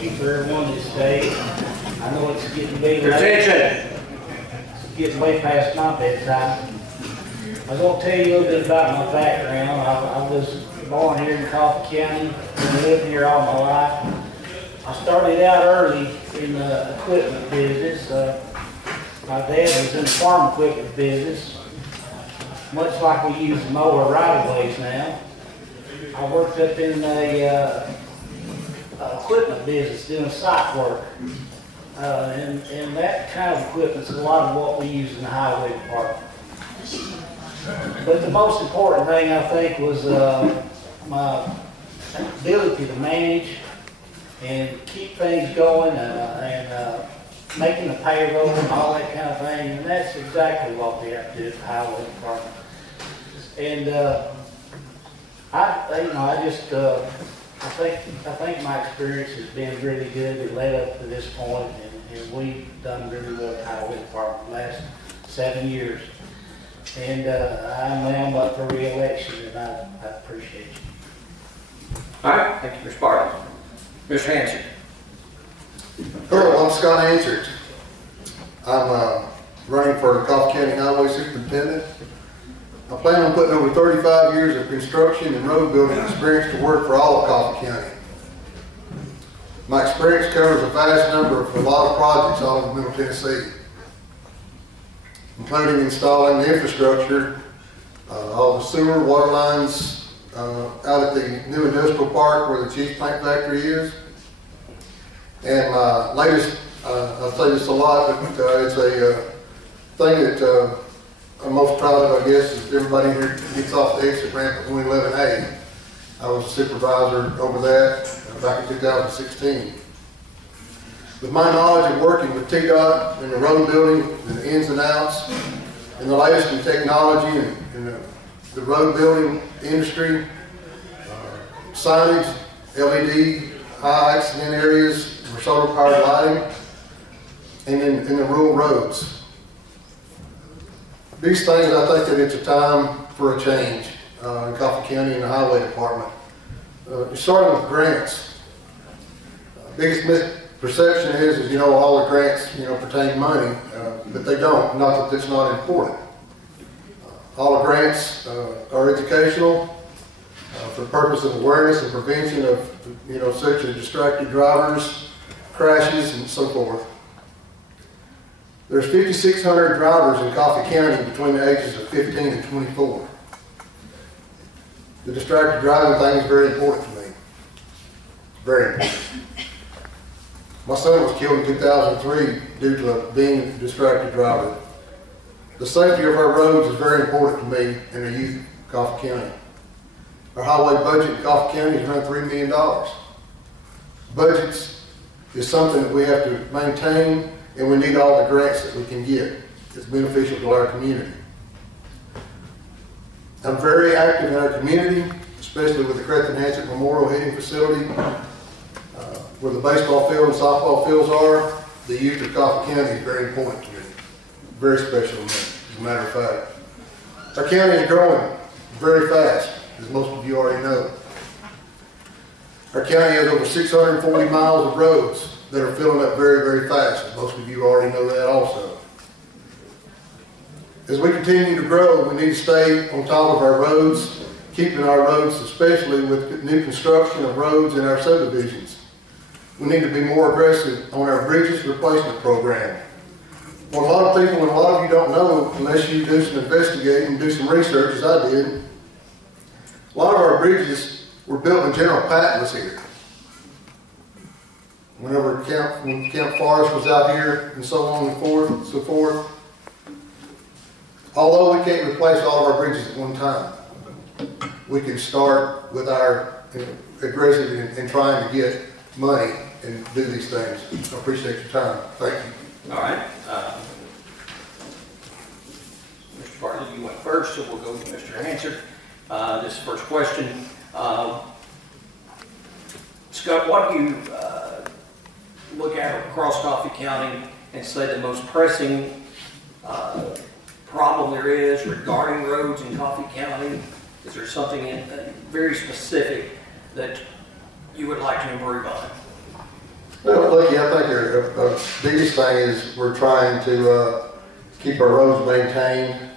thank you for everyone this day. I know it's getting late. Attention! It's getting way past my bedtime. I was going to tell you a little bit about my background. I was born here in Coffee County and lived here all my life. I started out early in the equipment business. My dad was in the farm equipment business, much like we use the mower right-of-ways now. I worked up in the equipment business doing site work. And that kind of equipment is a lot of what we use in the highway department. But the most important thing, I think, was my ability to manage and keep things going and making the payroll and all that kind of thing. And that's exactly what we have to do at the highway department. And I think my experience has been really good. It led up to this point, and we've done really well at the highway department the last 7 years. And I'm now up for re-election, and I appreciate you. All right, thank you, Mr. Bartlett. Mr. Hansert. Hello, I'm Scott Hansert. I'm running for the Coffee County Highway Superintendent. I plan on putting over 35 years of construction and road building experience to work for all of Coffee County. My experience covers a vast number of a lot of projects all over Middle Tennessee, including installing the infrastructure, all the sewer, water lines out at the new industrial park where the cheese plant factory is. And my latest, I say this a lot, but it's a thing that I'm most proud of, I guess, is everybody here gets off the exit ramp at 111A. I was a supervisor over that back in 2016. With my knowledge of working with TDOT and the road building and the ins and outs and the latest in technology and the road building industry, signage, LED, high accident areas for solar powered lighting, and in the rural roads. These things, I think that it's a time for a change in Coffee County and the highway department. Starting with grants. Biggest misperception is, all the grants, pertain money, but they don't, not that it's not important. All the grants are educational for the purpose of awareness and prevention of, such as distracted drivers, crashes, and so forth. There's 5,600 drivers in Coffee County between the ages of 15 and 24. The distracted driving thing is very important to me. Very important. My son was killed in 2003 due to being a distracted driver. The safety of our roads is very important to me and the youth of Coffee County. Our highway budget in Coffee County is around $3 million. Budgets is something that we have to maintain, and we need all the grants that we can get. It's beneficial to our community. I'm very active in our community, especially with the Hansert Memorial Heating Facility, where the baseball field and softball fields are. The youth of Coffee County is very important to me. Very special to me, as a matter of fact. Our county is growing very fast, as most of you already know. Our county has over 640 miles of roads that are filling up very, very fast. Most of you already know that also. As we continue to grow, we need to stay on top of our roads, keeping our roads, especially with new construction of roads in our subdivisions. We need to be more aggressive on our bridges replacement program. What a lot of people and a lot of you don't know, unless you do some investigating and do some research, as I did, a lot of our bridges were built when General Patton was here. When Camp Forrest was out here and so on and so forth. Although we can't replace all of our bridges at one time, we can start with our aggressive in trying to get money and do these things. I appreciate your time. Thank you. All right. Mr. Bartlett, you went first, so we'll go with Mr. Hansert. This first question. Scott, what do you look at across Coffee County and say the most pressing problem there is regarding roads in Coffee County? Is there something very specific that you would like to improve on? Well, Lucky, I think the biggest thing is we're trying to keep our roads maintained.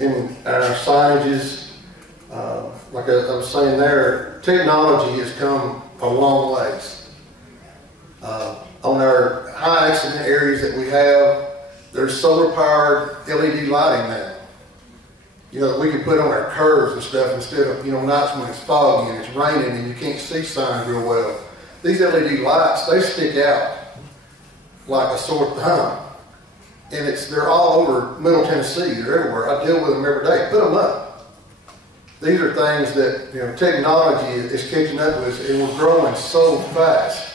In our signages, like I was saying there, technology has come a long ways. On our high accident areas that we have, there's solar powered LED lighting now. You know, that we can put on our curves and stuff instead of, you know, nights when it's foggy and it's raining and you can't see signs real well. These LED lights, they stick out like a sore thumb. And they're all over Middle Tennessee. They're everywhere. I deal with them every day. Put them up. These are things that, you know, technology is catching up with us, and we're growing so fast.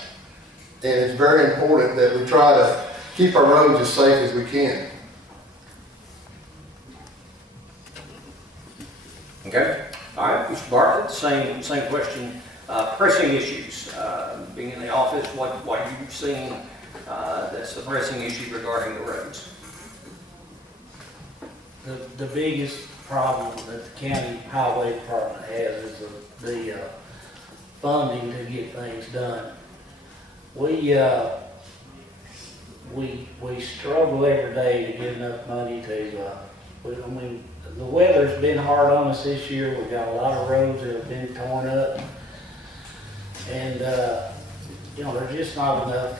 And it's very important that we try to keep our roads as safe as we can. Okay. All right, Mr. Bartlett, same question. Pressing issues. Being in the office, what you've seen that's the pressing issue regarding the roads? The biggest problem that the county highway department has is the funding to get things done. We struggle every day to get enough money to, I mean, the weather's been hard on us this year. We've got a lot of roads that have been torn up. And, you know, there's just not enough.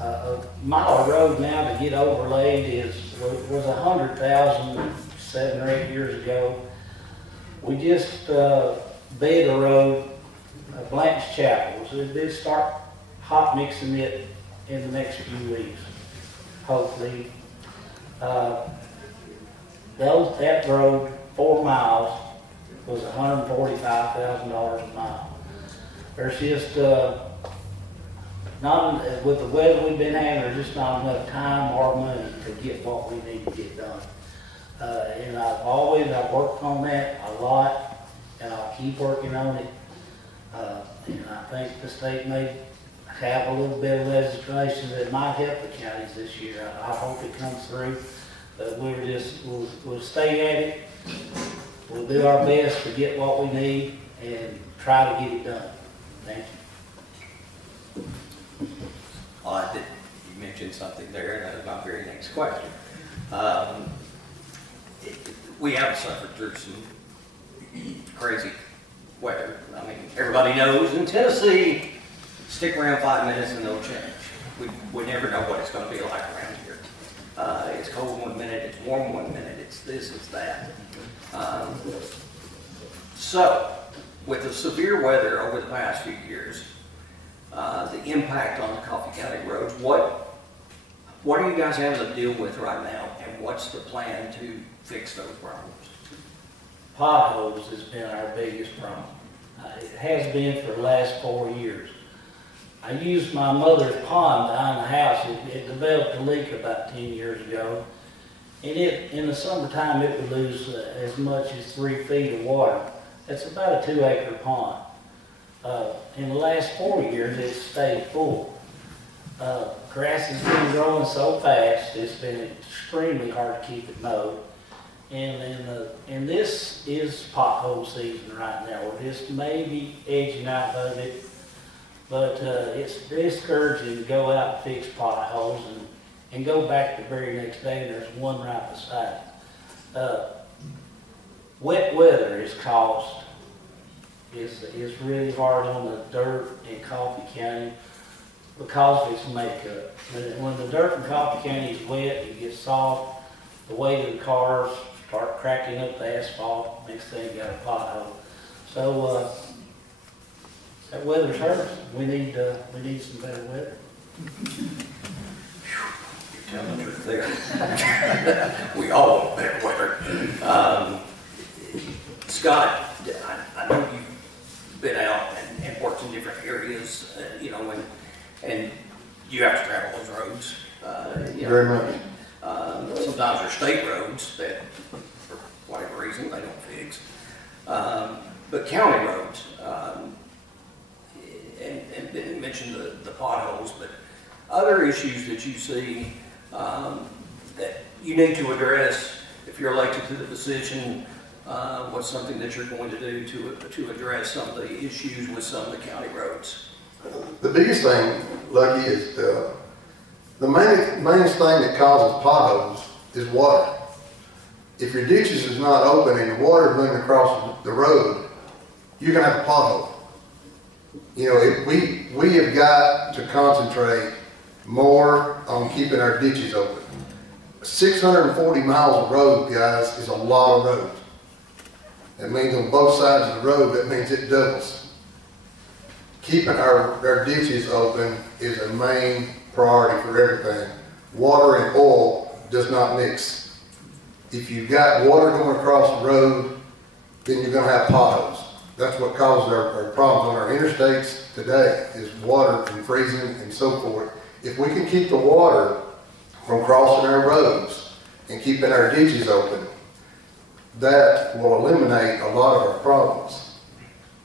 A mile of road now to get overlaid was $100,000 7 or 8 years ago. We just bed a road, Blanche Chapel. So they did start hot mixing it in the next few weeks, hopefully. That road, 4 miles, was $145,000 a mile. There's just not, with the weather we've been having, there's just not enough time or money to get what we need to get done. And I've worked on that a lot, and I'll keep working on it. And I think the state may have a little bit of legislation that might help the counties this year. I hope it comes through. But we'll stay at it. We'll do our best to get what we need and try to get it done. Thank you. You mentioned something there, and that was my very next question. We have suffered through some crazy weather. I mean, everybody knows in Tennessee, stick around 5 minutes and they'll change. We never know what it's going to be like around here. It's cold 1 minute, it's warm 1 minute, it's this, it's that. So, with the severe weather over the past few years, the impact on the Coffee County roads, what are you guys having to deal with right now, and what's the plan to fix those problems? Potholes has been our biggest problem. It has been for the last 4 years. I used my mother's pond behind the house. It developed a leak about 10 years ago. And in the summertime, it would lose as much as 3 feet of water. That's about a 2-acre pond. In the last 4 years, it's stayed full. Grass has been growing so fast, it's been extremely hard to keep it mowed. And this is pothole season right now. We're just maybe edging out of it. But it's discouraging to go out and fix potholes and go back the very next day and there's one right beside it. Wet weather is really hard on the dirt in Coffee County because of its makeup. When the dirt in Coffee County is wet, it gets soft, the weight of the cars start cracking up the asphalt, next thing you got a pothole. So that weather's hurt us. We need some better weather. You're telling the truth there. We all want better weather. Scott, I know you've been out and worked in different areas, and you have to travel those roads. Very much. Sometimes they're state roads that, for whatever reason, they don't fix. But county roads, and Ben mentioned the potholes, but other issues that you see that you need to address if you're elected to the position, what's something that you're going to do to address some of the issues with some of the county roads The biggest thing, Lucky, is the mainest thing that causes potholes is water. If your ditches is not open and the water is running across the road, you're going to have a pothole. You know, we have got to concentrate more on keeping our ditches open. 640 miles of road, guys, is a lot of road. That means on both sides of the road, that means it doubles. Keeping our ditches open is a main priority for everything. Water and oil does not mix. If you've got water going across the road, then you're going to have potholes. That's what causes our problems on our interstates today, is water and freezing and so forth. If we can keep the water from crossing our roads and keeping our ditches open, that will eliminate a lot of our problems.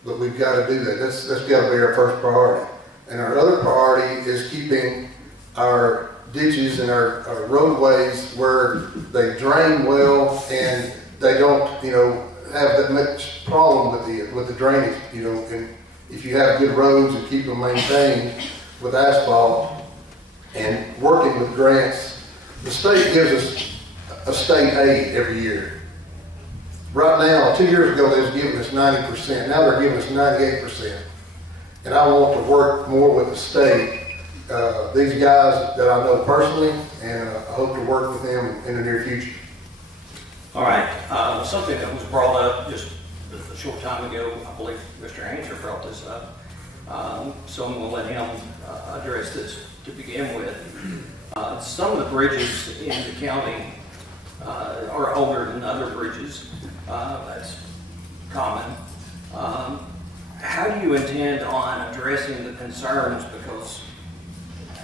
But we've got to do that. That's got to be our first priority. And our other priority is keeping our ditches and our roadways where they drain well and they don't, you know, have that much problem with the drainage, you know. And if you have good roads and keep them maintained with asphalt and working with grants, the state gives us a state aid every year. Right now, 2 years ago, they was giving us 90%. Now they're giving us 98%. And I want to work more with the state. These guys that I know personally, and I hope to work with them in the near future. All right, something that was brought up just a short time ago, I believe Mr. Hansert brought this up, so I'm going to let him address this to begin with. Some of the bridges in the county are older than other bridges. That's common. How do you intend on addressing the concerns? Because,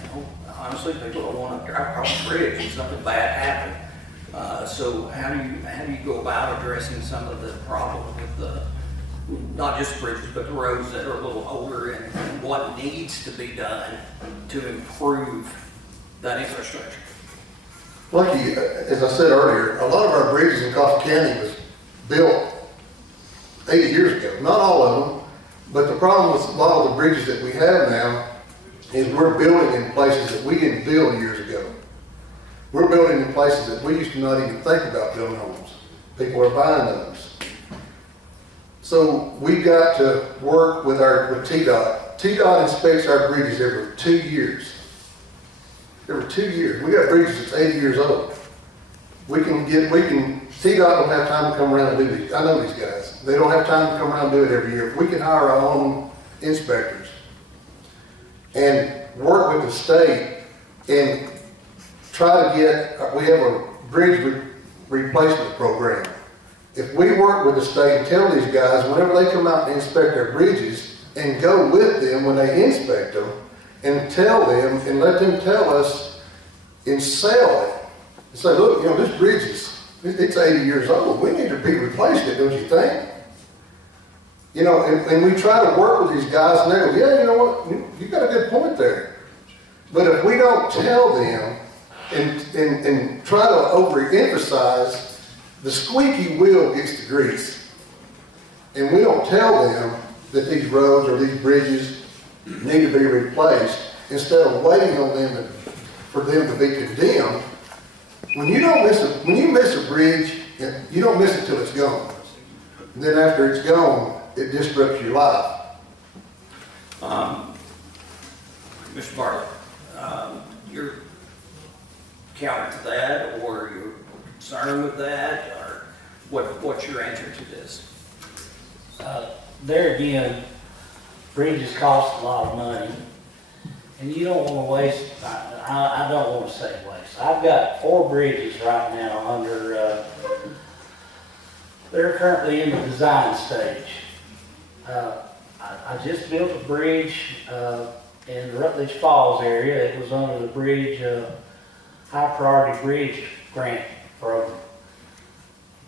you know, honestly, people don't want to drive across the bridge and something bad happen. So how do you go about addressing some of the problems with the, not just bridges, but the roads that are a little older, and what needs to be done to improve that infrastructure? Lucky, as I said earlier, a lot of our bridges in Coffee County was built 80 years ago. Not all of them, but the problem with a lot of the bridges that we have now is we're building in places that we didn't build years ago. We're building in places that we used to not even think about building homes. People are buying those. So we've got to work with TDOT. TDOT inspects our bridges every 2 years. Every 2 years. We got bridges that's 80 years old. TDOT don't have time to come around and do these. I know these guys. They don't have time to come around and do it every year. We can hire our own inspectors and work with the state and try to get, we have a bridge replacement program. If we work with the state and tell these guys, whenever they come out and inspect our bridges, and go with them when they inspect them, and tell them, and let them tell us, and sell it, and say, look, you know, this bridge it's 80 years old. We need to be replaced it, don't you think? You know, and we try to work with these guys, and they go, yeah, you know what, you got a good point there. But if we don't tell them, and try to overemphasize, the squeaky wheel gets the grease. And we don't tell them that these roads or these bridges need to be replaced, instead of waiting on them for them to be condemned. When you miss a bridge, you don't miss it till it's gone. And then after it's gone, it disrupts your life. Mr. Bartlett, you're counter to that, or you're concerned with that, or what's your answer to this? There again, bridges cost a lot of money, and you don't want to waste. I don't want to say waste. I've got 4 bridges right now under. They're currently in the design stage. I just built a bridge in the Rutledge Falls area. It was under the bridge. High Priority Bridge Grant Program.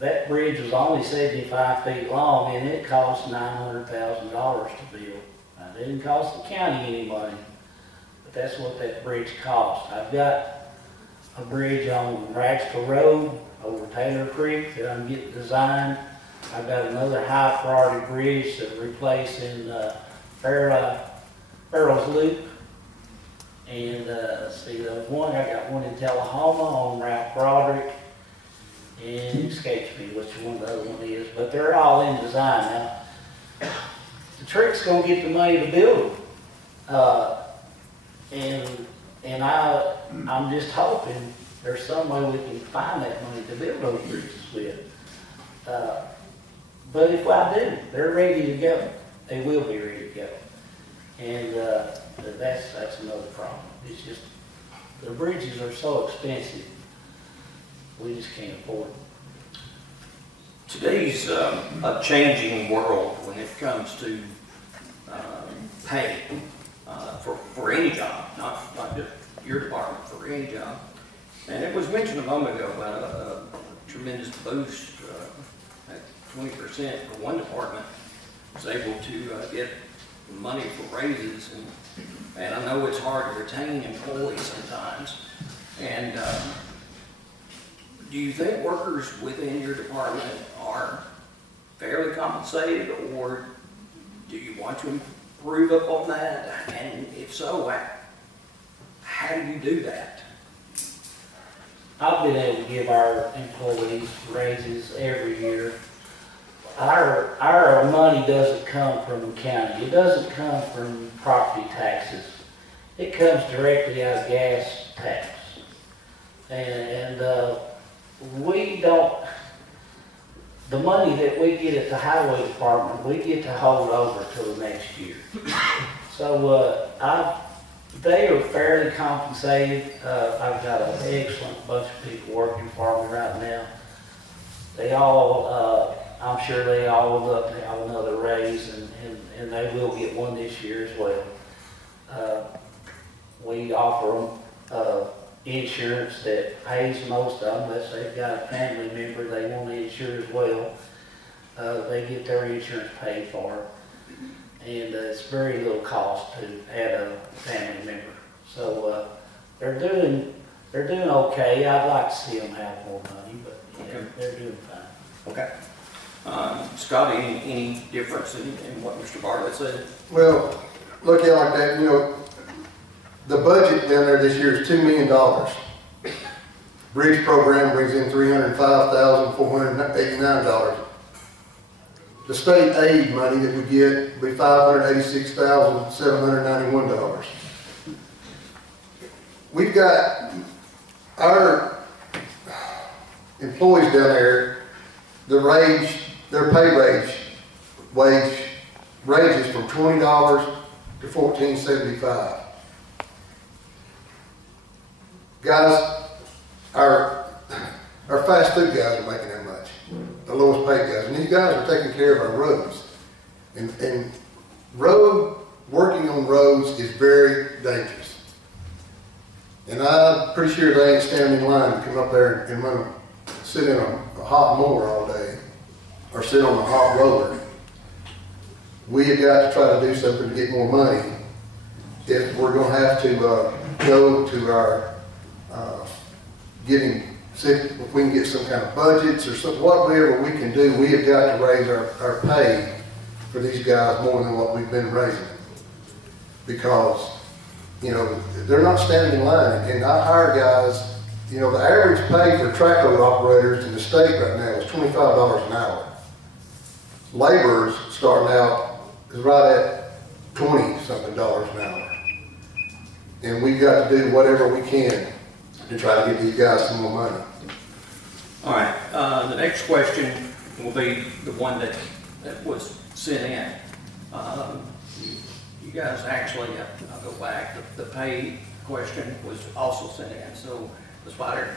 That bridge was only 75 feet long, and it cost $900,000 to build. Now, it didn't cost the county any money, but that's what that bridge cost. I've got a bridge on Ragsville Road over Taylor Creek that I'm getting designed. I've got another high priority bridge that replacing Fairlight Earl's Loop. And let's see, I got one in Tullahoma on Route Broderick. And it escapes me which one the other one is, but they're all in design now. The trick's gonna get the money to build them. And I'm just hoping there's some way we can find that money to build those bridges with. But if I do, they're ready to go. They will be ready to go. And that's another problem. It's just, the bridges are so expensive, we just can't afford them. Today's a changing world when it comes to pay for any job, not just your department, for any job. And it was mentioned a moment ago about a tremendous boost at 20% for one department was able to get money for raises, and I know it's hard to retain employees sometimes. And do you think workers within your department are fairly compensated, or do you want to improve upon that? And if so, how do you do that? I've been able to give our employees raises every year. Our money doesn't come from the county. It doesn't come from property taxes. It comes directly out of gas tax. And we don't, the money that we get at the highway department, we get to hold over till the next year. So they are fairly compensated. I've got an excellent bunch of people working for me right now. They all, I'm sure they all would love to have another raise, and they will get one this year as well. We offer them insurance that pays most of them. Unless they've got a family member they want to insure as well, they get their insurance paid for. And it's very little cost to add a family member. So they're doing okay. I'd like to see them have more money, but yeah, they're doing fine. Okay. Scott, any difference in what Mr. Bartlett said? Well, look at it like that, you know, the budget down there this year is $2 million. Bridge program brings in $305,489. The state aid money that we get will be $586,791. We've got our employees down there, their pay wage ranges from $20 to $14.75. Guys, our fast food guys are making that much, the lowest paid guys, and these guys are taking care of our roads. And working on roads is very dangerous. And I'm pretty sure they ain't standing in line to come up there and want to sit in a hot mower all day or sit on a hot roller. We have got to try to do something to get more money if we're going to have to go to our see if we can get some kind of budgets or something, whatever we can do. We have got to raise our pay for these guys more than what we've been raising, because you know they're not standing in line. And I hire guys. You know, the average pay for track load operators in the state right now is $25 an hour. Laborers starting out is right at $20-something an hour. And we've got to do whatever we can to try to give these guys some more money. All right, the next question will be the one that was sent in. You guys actually, I'll go back, the pay question was also sent in. So despite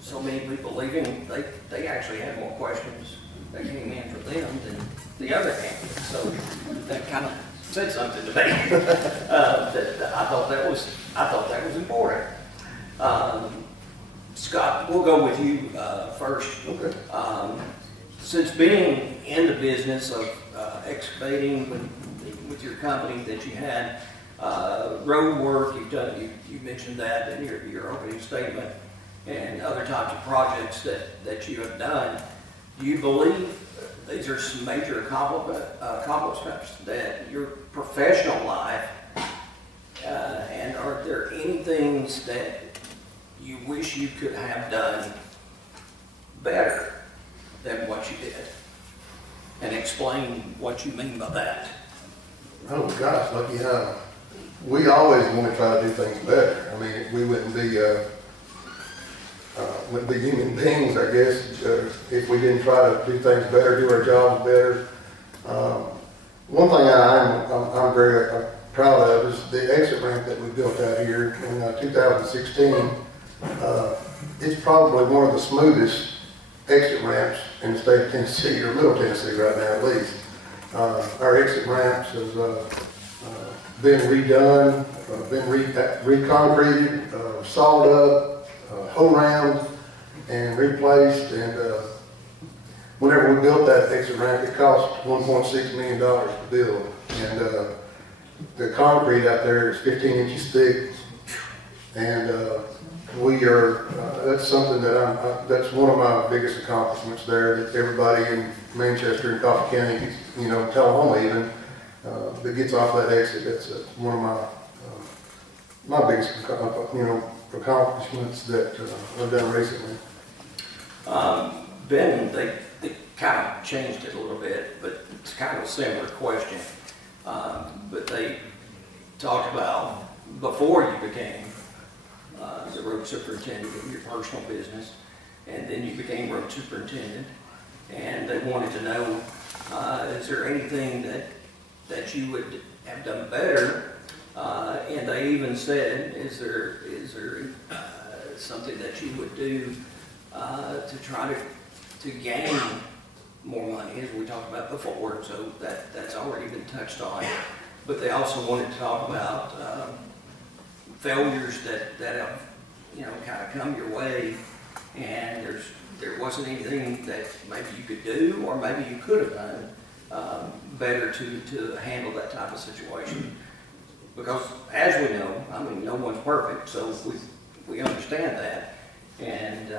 so many people leaving, they actually had more questions that came in for them than the other candidates. So that kind of said something to me. that I thought that was important. Scott, we'll go with you first. Okay. Since being in the business of excavating with your company that you had, road work, you mentioned that in your opening statement, and other types of projects that you have done, do you believe these are some major accomplishments that your professional life And are there any things that you wish you could have done better than what you did? And explain what you mean by that. Oh gosh, Lucky, we always want to try to do things better. I mean, we wouldn't be human beings, I guess, if we didn't try to do things better, do our jobs better. One thing I'm very proud of is the exit ramp that we built out here in 2016. It's probably one of the smoothest exit ramps in the state of Tennessee, or Middle Tennessee right now at least. Our exit ramps have been redone, been reconcreted, sawed up, hole rammed, and replaced. And whenever we built that exit ramp, it cost $1.6 million to build. And the concrete out there is 15 inches thick. And we are, that's something that that's one of my biggest accomplishments there, that everybody in Manchester and Coffee County, you know, Tullahoma even, that gets off that exit. That's one of my biggest, you know, accomplishments that I've done recently. Benton, they kind of changed it a little bit, but it's kind of a similar question. But they talked about before you became the road superintendent in your personal business, and then you became road superintendent, and they wanted to know, is there anything that you would have done better? And they even said, is there something that you would do to try to gain more money, as we talked about before? So that's already been touched on. But they also wanted to talk about failures that have, you know, kind of come your way, and there wasn't anything that maybe you could do, or maybe you could have done better to handle that type of situation. Because as we know, I mean, no one's perfect, so we understand that, and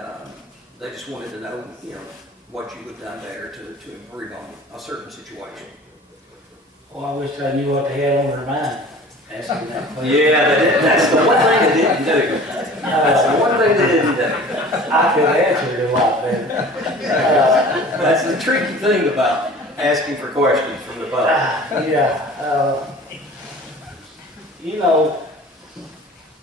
they just wanted to know, you know, what you would have done better to improve on a certain situation. Well, I wish I knew what they had on their mind asking that question. Yeah, that's the one thing they didn't do. That's the one thing they didn't do. I could answer it a lot better. That's the tricky thing about asking for questions from the public. You know,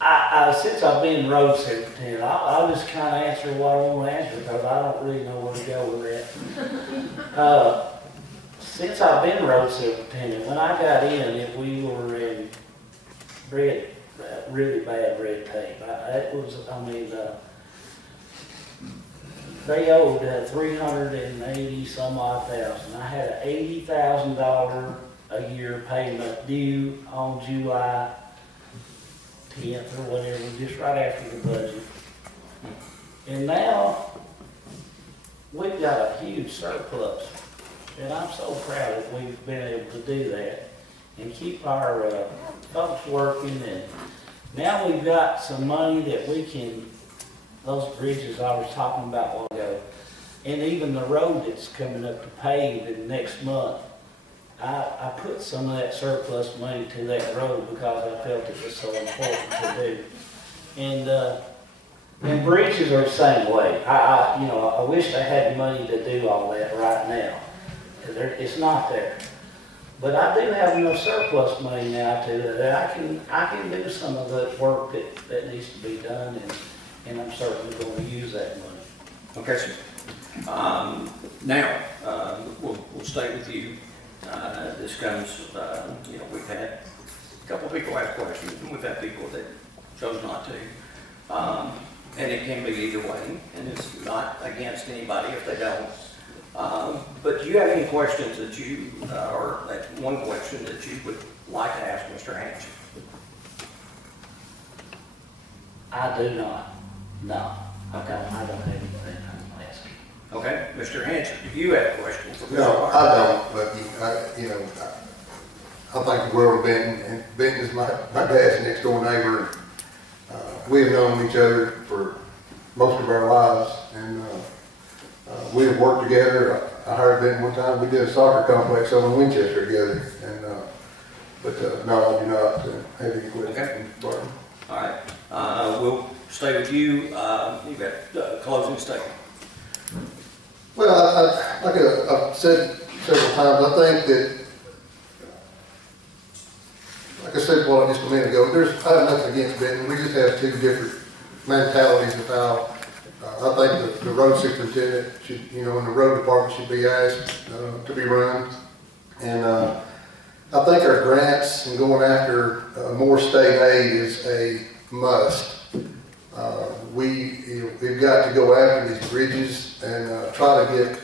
I since I've been road superintendent, I'll just kind of answer what I want to answer, because I don't really know where to go with that. Since I've been road superintendent, when I got in, we were in really bad red tape. They owed $380 some odd thousand. I had an $80,000 a year payment due on July 10th or whatever, just right after the budget. And now we've got a huge surplus. And I'm so proud that we've been able to do that and keep our folks working. And now we've got some money that we can, those bridges I was talking about a while ago, and even the road that's coming up to pave in next month, I put some of that surplus money to that road because I felt it was so important to do. And bridges are the same way. I wish I had money to do all that right now. It's not there, but I do have enough surplus money now that I can do some of the work that needs to be done, and I'm certainly going to use that money. Okay, sir. Now we'll stay with you. This comes, we've had a couple people ask questions, and we've had people that chose not to, and it can be either way, and it's not against anybody if they don't. But do you have any questions that you, or that one question that you would like to ask Mr. Hansert? I do not. No. Okay. I don't have anything I'm asking. Okay, Mr. Hansert, do you have questions? No, I don't, but I think the world of Benton, and Benton is my dad's next door neighbor. We have known each other for most of our lives, and we have worked together. I hired Benton one time. We did a soccer complex over in Winchester together, and But no, I do not have any questions. Okay. Barton. All right, we'll stay with you. You got closing statement. Well, like I've said several times, I think that, like I said just a minute ago, I have nothing against Benton. We just have two different mentalities of how I think the road superintendent should, and the road department should be asked to be run. And I think our grants and going after more state aid is a must. We've got to go after these bridges and try to get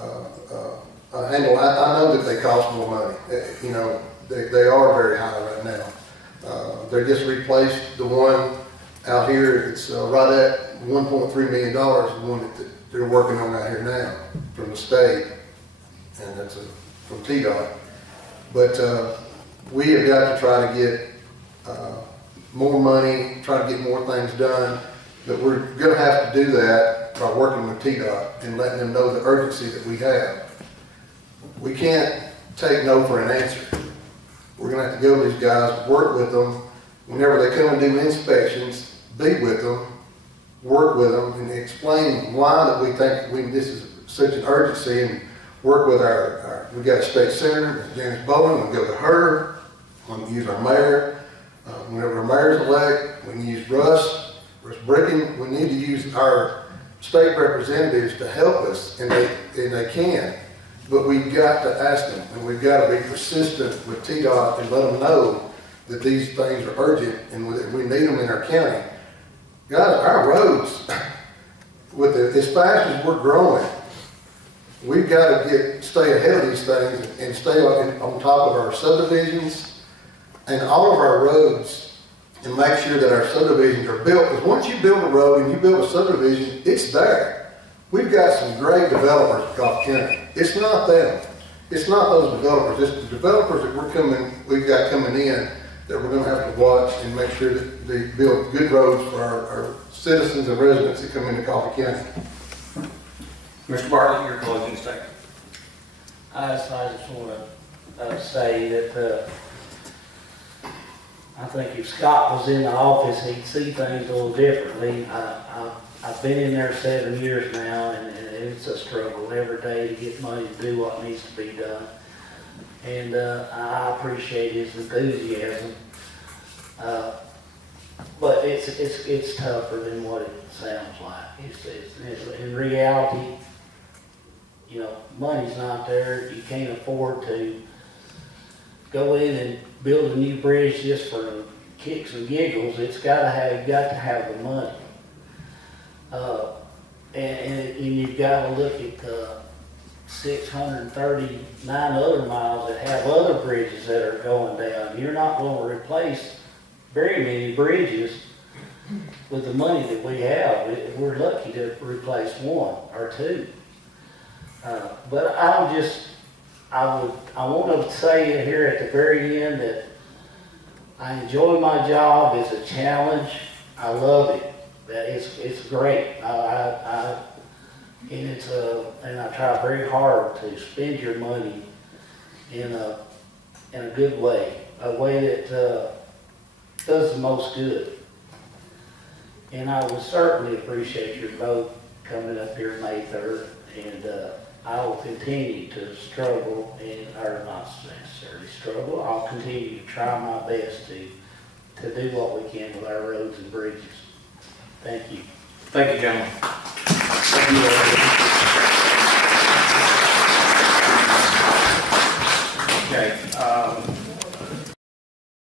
a handle. I know that they cost more money. They are very high right now. They just replaced the one out here. It's right at $1.3 million. The one that they're working on out here now from the state, and that's from TDOT. But we have got to try to get more money, try to get more things done. But we're going to have to do that by working with TDOT and letting them know the urgency that we have. We can't take no for an answer. We're going to have to go to these guys, work with them. Whenever they come and do inspections, be with them, work with them, and explain why that we think this is such an urgency, and work with we got a state senator, Janice Bowen. We'll go to her. We'll use our mayor. Whenever our mayor's elect, we can use Russ Brickin. We need to use our state representatives to help us, and they can. But we've got to ask them, and we've got to be persistent with TDOT and let them know that these things are urgent and we need them in our county. Guys, our roads, as fast as we're growing, we've got to stay ahead of these things and stay on top of our subdivisions and all of our roads, and make sure that our subdivisions are built. Because once you build a road and you build a subdivision, it's there. We've got some great developers in Coffee County. It's not them. It's not those developers. It's the developers that we've got coming in that we're going to have to watch and make sure that they build good roads for our citizens and residents that come into Coffee County. Mr. Bartlett, your closing statement. I just want to say that I think if Scott was in the office, he'd see things a little differently. I've been in there 7 years now, and it's a struggle every day to get money to do what needs to be done. And I appreciate his enthusiasm, but it's tougher than what it sounds like. It's in reality, money's not there. You can't afford to go in and build a new bridge just for kicks and giggles. You've got to have the money. And you've got to look at 639 other miles that have other bridges that are going down. You're not going to replace very many bridges with the money that we have. We're lucky to replace one or two. But I want to say here at the very end that I enjoy my job. It's a challenge. I love it. It's great. And I try very hard to spend your money in a good way, a way that does the most good. And I would certainly appreciate your vote coming up here May 3rd, and I will continue to struggle, or not necessarily struggle. I'll continue to try my best to do what we can with our roads and bridges. Thank you. Thank you, gentlemen. Thank you. Okay.